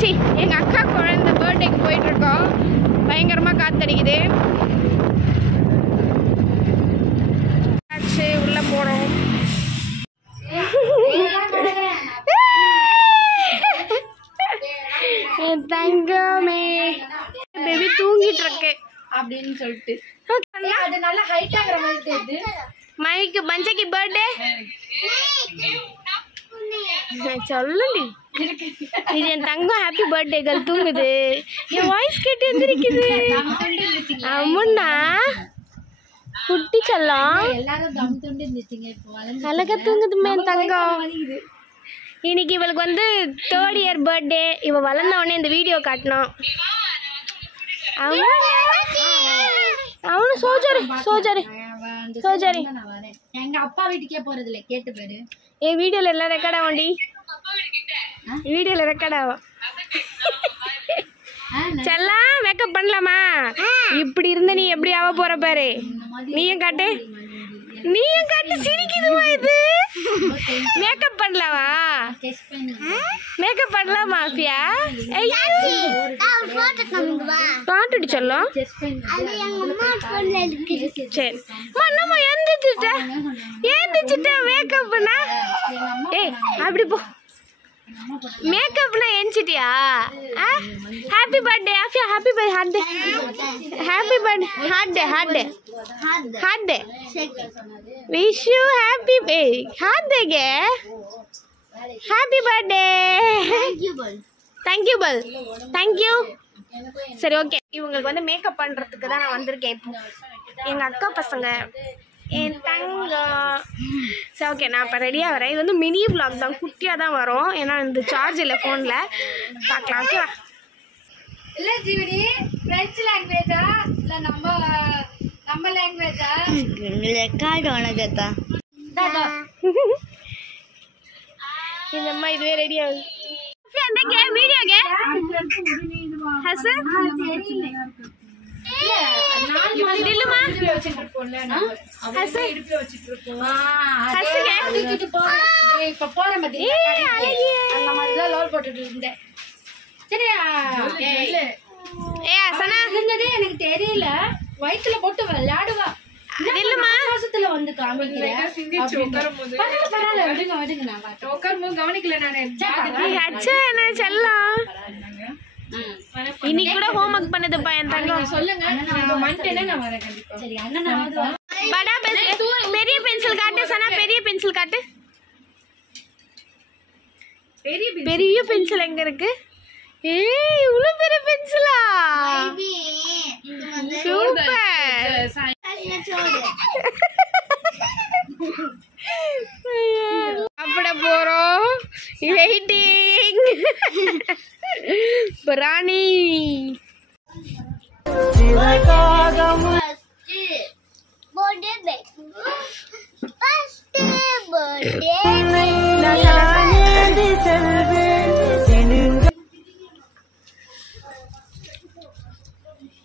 C எங்கள் அக்கா குழந்தை பர்த்டேக்கு போயிட்டுருக்கோம். பயங்கரமாக காற்றடிக்குது. உள்ளே போகிறோம். தங்கமே பேபி தூங்கிட்டு இருக்கு அப்படின்னு சொல்லிட்டு அது நல்ல ஹைட் ஆகுற மாதிரி தெரியுது. மணிக்கு மஞ்சக்கு பர்த்டே சொல்லி இது என் தங்கம். ஹாப்பி பர்த்டே கேர்ள் தூங்குது. என் வாய்ஸ் கேட்டு எந்திரிக்குது. அம்முன்னா குட்டி செல்லம் எல்லாரும் தம் துண்டு இருந்துச்சுங்க. இப்போ அழகா தூங்குதுமே என் தங்கம். இன்னைக்கு இவளுக்கு வந்து 3rd year பர்த்டே. இவ வளர்ந்த உடனே இந்த வீடியோ காட்டணும். அவனு சோஜரு சோஜரு சோஜரு. எங்க அப்பா வீட்டுக்கே போறது இல்லை, கேட்டு பேரு. என் வீடியோல எல்லாம் ரெக்கார்ட் ஆகும்டி. வீடியோல ரெக்கார்ட் ஆகும். செல்லாம் மேக்கப் பண்ணலாமா? இப்படி இருந்த நீ எப்படி ஆக போற பாரு. நீயும் காட்டு, நீயும் காட்டு. சிரிக்குதுமா இது. மேக்கப் பண்ணலாமா? மேக்கப் பண்ணலாமா ஆஃபியா? காட்டுடி செல்லம். சரி நம்ம ஏந்திச்சுட்டா மேக்கப்னா. ஏய் அப்படி போ. மேக்கப்னா எஞ்சிட்டியா? ஹாப்பி பர்த்டே ஆஃபியா. Happy birthday hard day. Happy birthday hard day. Hard day hard day. Wish you happy hard டேங்க. Happy birthday. தேங்க்யூ பல். தேங்க்யூ. சரி ஓகே. இவங்களுக்கு வந்து மேக்கப் பண்ணுறதுக்கு தான் நான் வந்திருக்கேன். இப்போ எங்கள் அக்கா பசங்க என் தங்கம். சரி ஓகே நான் இப்போ ரெடியாக வரேன். இது வந்து மினி விளாக் தான், குட்டியாக தான் வரும். ஏன்னா இந்த சார்ஜ் இல்லை ஃபோனில். பார்க்கலாம். ஓகே இல்லை ஜீவனி, ஃப்ரெஞ்சு லாங்குவேஜா இல்லை நம்ம லாங்குவேஜா? ரெக்கார்டு உனக்குதா இந்த அம்மா இதுவே ரெடியாகுது. வீடியோக்கு ஹசு எனக்கு தெரியல. வயிற்றுல போட்டு விளையாடுவா. மாசத்துல வந்து இன்னைக்கு கூட ஹோம் ஒர்க் பண்ணதுப்பா என் தங்கம். சொல்லுங்க. பெரிய பென்சில் காட்டு சனா. பெரிய பென்சில் காட்டு. பெரிய பென்சில் எங்க இருக்கு? ஏய் இவ்வளவு பெரிய பென்சிலா? சூப்பர். சாப்பிட போறோம். வெயிட்டிங். பிராணி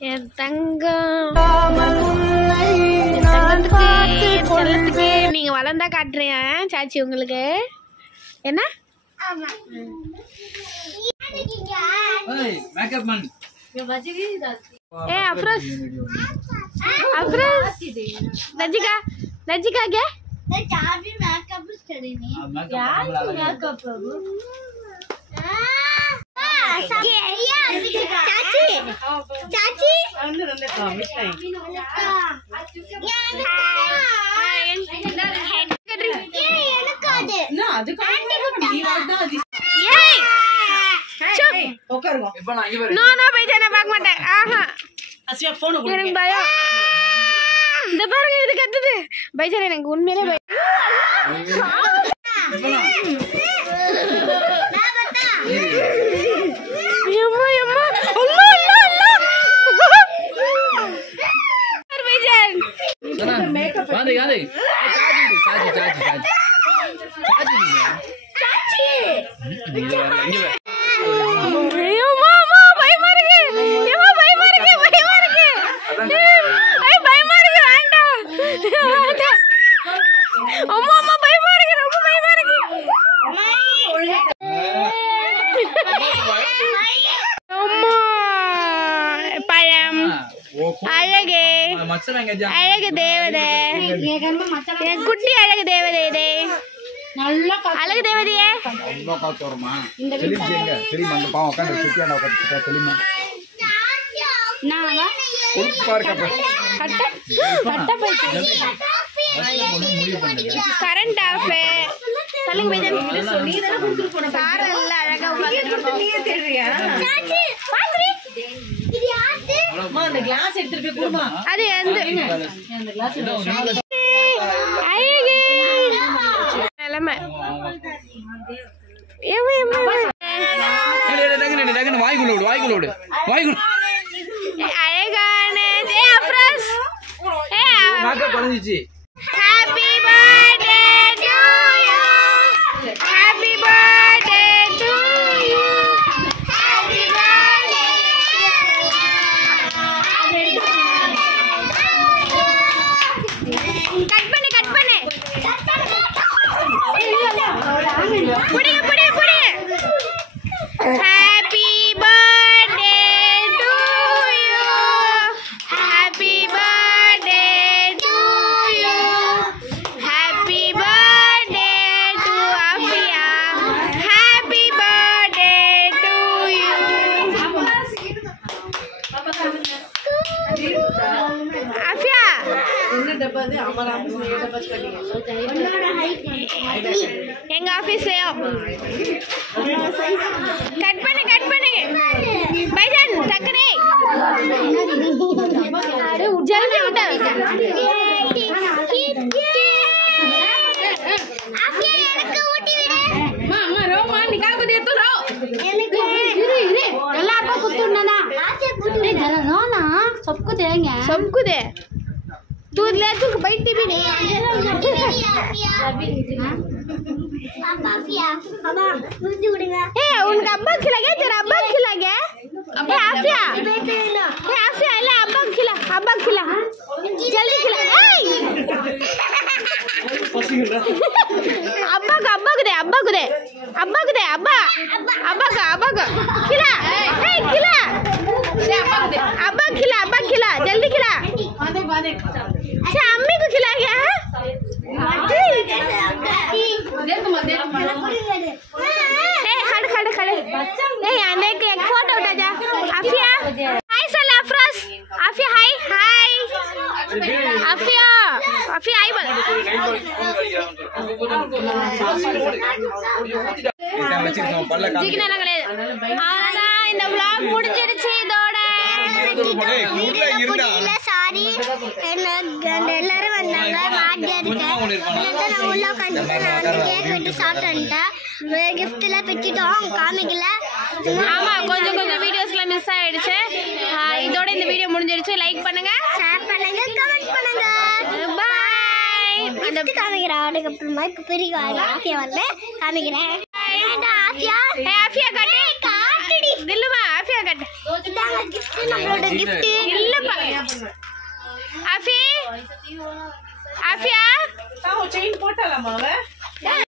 என் தங்கம். நீங்க வளர்ந்தா காட்டுறேன் சாச்சி உங்களுக்கு. என்ன ए अफरोज अफरोज नजिका नजिका क्या चाबी मेकअप स्टडी नहीं यार मेकअप बाबू चाची चाची नो नो बेचाना भाग मत आहा அசியா போன் கொடு எனக்கு பயம் இந்த பாருங்க இது கத்துது பைசானே எனக்கு உண்மையிலே பயம் मैं बता यम्मा यम्मा अल्लाह अल्लाह अल्लाह बैजान मेकअप वादे यादे चाची चाची चाची चाची चाची அம்மா அம்மா பயமா இருக்கு ரொம்ப பயமா இருக்கு அம்மா பழம் அழகு அழகு தேவதை என் குட்டி அழகு தேவதை இதே நல்லா அழகு தேவதையே கரண்ட் ஆஃப் சாரல்ல அழகா அது நிலைமை அழகான happy birthday to you happy birthday to you happy birthday cut பண்ணு புடிங்க happy birthday to you happy birthday to you happy birthday to Afiya happy birthday to you Afiya எங்க ஆபீஸ்லயும் கட் பண்ணு பைஜன் டக்கரே ஜல்தி விட்டு எல்லாருக்கும் குத்துனா सबको देंगे सबको दे दूध ले तू बैठी भी नहीं ए उनका अब्बा खिला गया तेरा अब्बा खिला गया ए आफिया ले अब्बा खिला जल्दी खिला अब्बा को दे अब्बा को खिला अब्बा खिला जल्दी खिला अच्छा अम्मी को खिला गया है खड़े यहाँ देख एक फोटो उठा जा आफिया हाय सला अफरोज आफिया हाय आफिया हाय बोल இந்த vlog முடிஞ்சிருச்சு இதோட சாரி எல்லாரும் வந்தாங்க உள்ள கேக் வெட்டி சாப்பிட்டேன் கிஃப்ட் எல்லாம் பிச்சுட்டோம் காமிக்கல ஆமா கொஞ்சம் வீடியோஸ்ல மிஸ் ஆயிடுச்சு இதோட இந்த வீடியோ முடிஞ்சிருச்சு லைக் பண்ணுங்க ஷேர் பண்ணுங்க கமெண்ட் பண்ணுங்க பாய் அந்த காமிக்கிறா அதுக்கப்புறமா இப்ப பெரிய ஆஃபியா வந்து காமிக்கிறேன் ஆஃபியா காட்டுடி நில்லுமா ஆஃபியா காட்டு இதாங்க கிஃப்ட் நம்மளோட கிஃப்ட் இல்லப்பா ஆஃபியா செயின் போட்டலாமா அவ